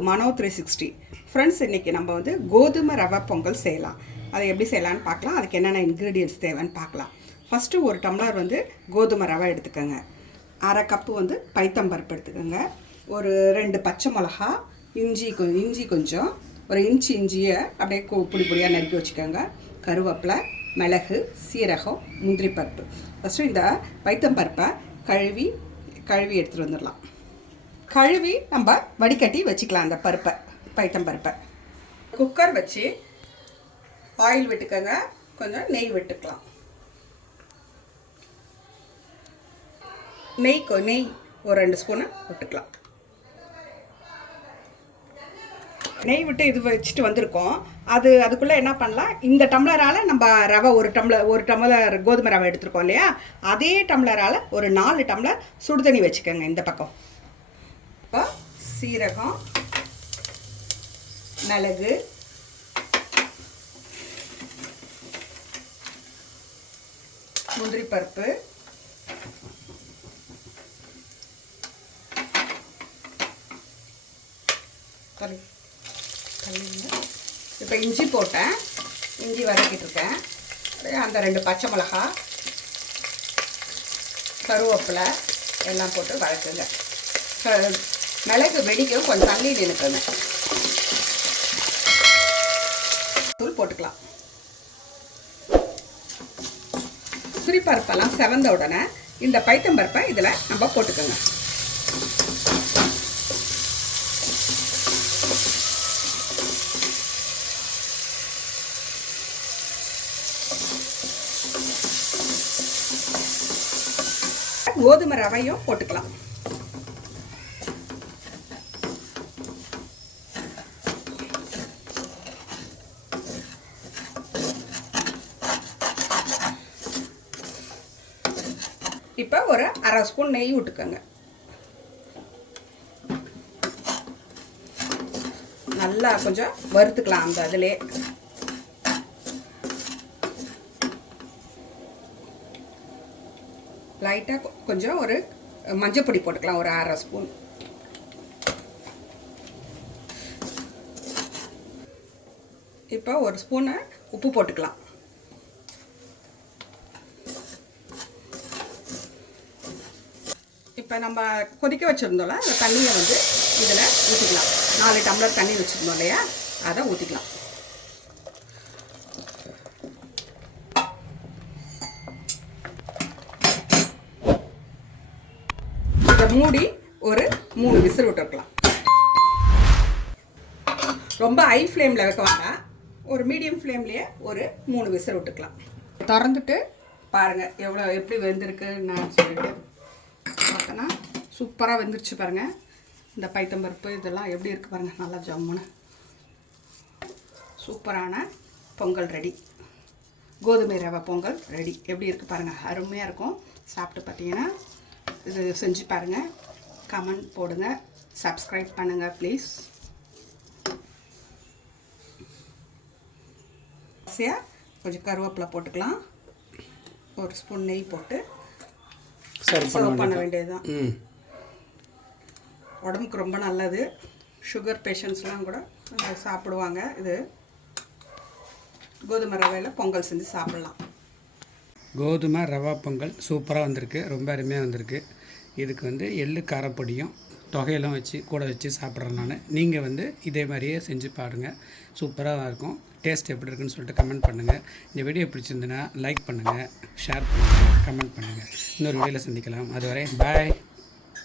மனோ three sixty friends இன்றைக்கி நம்ம வந்து கோதுமை ரவை பொங்கல் செய்யலாம். அதை எப்படி செய்யலாம்னு பார்க்கலாம். அதுக்கு என்னென்ன இன்க்ரீடியன்ஸ் தேவைன்னு பார்க்கலாம். ஃபஸ்ட்டு ஒரு டம்ளர் வந்து கோதுமை ரவை எடுத்துக்கோங்க. அரை கப்பு வந்து பைத்தம்பருப்பு எடுத்துக்கோங்க. ஒரு ரெண்டு பச்சை மிளகா இஞ்சி கொ இஞ்சி கொஞ்சம் ஒரு இன்ச்சு இஞ்சியை அப்படியே கு- பொடி பொடியாக நறுக்கி வச்சுக்கோங்க. கருவேப்பிலை மிளகு சீரகம் முந்திரி பருப்பு. ஃபஸ்ட்டு இந்த பைத்தம்பருப்பை கழுவி கழுவி எடுத்துகிட்டு வந்துடலாம். கழுவி நம்ம வடிகட்டி வச்சுக்கலாம் அந்த பருப்பை பைத்தம் பருப்பை. குக்கர் வச்சு ஆயில் விட்டுக்கோங்க கொஞ்சம் நெய் விட்டுக்கலாம். நெய் நெய் ஒரு ரெண்டு ஸ்பூனு விட்டுக்கலாம். நெய் விட்டு இது வச்சுட்டு வந்திருக்கோம். அது அதுக்குள்ளே என்ன பண்ணலாம்? இந்த டம்ளரால் நம்ம ரவை ஒரு டம்ளர் ஒரு டம்ளர் கோதுமை ரவை எடுத்துருக்கோம் இல்லையா? அதே டம்ளரால் ஒரு நாலு டம்ளர் சுடுதண்ணி வச்சுக்கோங்க இந்த பக்கம். இப்போ சீரகம் மிளகு முந்திரி பருப்பு இப்போ இஞ்சி போட்டேன். இஞ்சி வதக்கிட்டு இருக்கேன். அந்த ரெண்டு பச்சை மிளகா கருவேப்பிலை எல்லாம் போட்டு வதக்குங்க. மிளகு வெடிக்கும் கொஞ்சம் தண்ணி நினைக்கணும் தூள் போட்டுக்கலாம். சுரிப்பருப்பெல்லாம் செவந்த உடனே இந்த பைத்தம்பருப்பை இதில் நம்ம போட்டுக்கோங்க. கோதுமை ரவையும் போட்டுக்கலாம். இப்போ ஒரு அரை ஸ்பூன் நெய் விட்டுக்கோங்க நல்லா கொஞ்சம் வறுத்துக்கலாம் அந்த அதிலே லைட்டாக கொஞ்சம் ஒரு மஞ்சள் பொடி போட்டுக்கலாம் ஒரு அரை ஸ்பூன். இப்போ ஒரு ஸ்பூனை உப்பு போட்டுக்கலாம். இப்போ நம்ம கொதிக்க வச்சுருந்தோம்ல அந்த தண்ணியை வந்து இதில் ஊற்றிக்கலாம் நாலு டம்ளர் தண்ணி வச்சுருந்தோம் இல்லையா? அதை ஊற்றிக்கலாம் இதை மூடி ஒரு மூணு விசில் விட்டுருக்கலாம். ரொம்ப ஹை ஃப்ளேமில் வைக்க வேண்டாம். ஒரு மீடியம் ஃப்ளேம்லேயே ஒரு மூணு விசில் விட்டுக்கலாம். திறந்துட்டு பாருங்கள் எவ்வளோ எப்படி வெந்திருக்கு நான் சொல்லிட்டு பார்த்தோன்னா சூப்பராக வெந்துருச்சு பாருங்கள் இந்த பைத்தம்பருப்பு இதெல்லாம் எப்படி இருக்குது பாருங்கள் நல்லா ஜம்முன்னு. சூப்பரான பொங்கல் ரெடி. கோதுமை ரவை பொங்கல் ரெடி. எப்படி இருக்குது பாருங்கள் அருமையாக இருக்கும். சாப்பிட்டு பார்த்தீங்கன்னா இது செஞ்சு பாருங்கள் கமெண்ட் போடுங்க சப்ஸ்கிரைப் பண்ணுங்கள் ப்ளீஸ் ஆசையாக கொஞ்சம் கருவேப்பிலை போட்டுக்கலாம். ஒரு ஸ்பூன் நெய் போட்டு சர்வ் பண்ண வேண்டியதுதான். ம். உடம்புக்கு ரொம்ப நல்லது. சுகர் பேஷண்ட்ஸ்லாம் கூட சாப்பிடுவாங்க. இது கோதுமை ரவையில் பொங்கல் செஞ்சு சாப்பிட்லாம். கோதுமை ரவா பொங்கல் சூப்பராக வந்திருக்கு. ரொம்ப அருமையாக வந்திருக்கு. இதுக்கு வந்து எள்ளு காரப்பொடியும் தொகையெல்லாம் வச்சு கூட வச்சு சாப்பிட்றேன் நான். நீங்கள் வந்து இதே மாதிரியே செஞ்சு பாருங்கள் சூப்பராக இருக்கும். டேஸ்ட் எப்படி இருக்குன்னு சொல்லிட்டு கமெண்ட் பண்ணுங்கள் இந்த வீடியோ பிடிச்சிருந்துன்னா லைக் பண்ணுங்கள் ஷேர் பண்ணுங்கள் கமெண்ட் பண்ணுங்கள் இன்னொரு வீடியோவில் சந்திக்கலாம். அதுவரை பாய்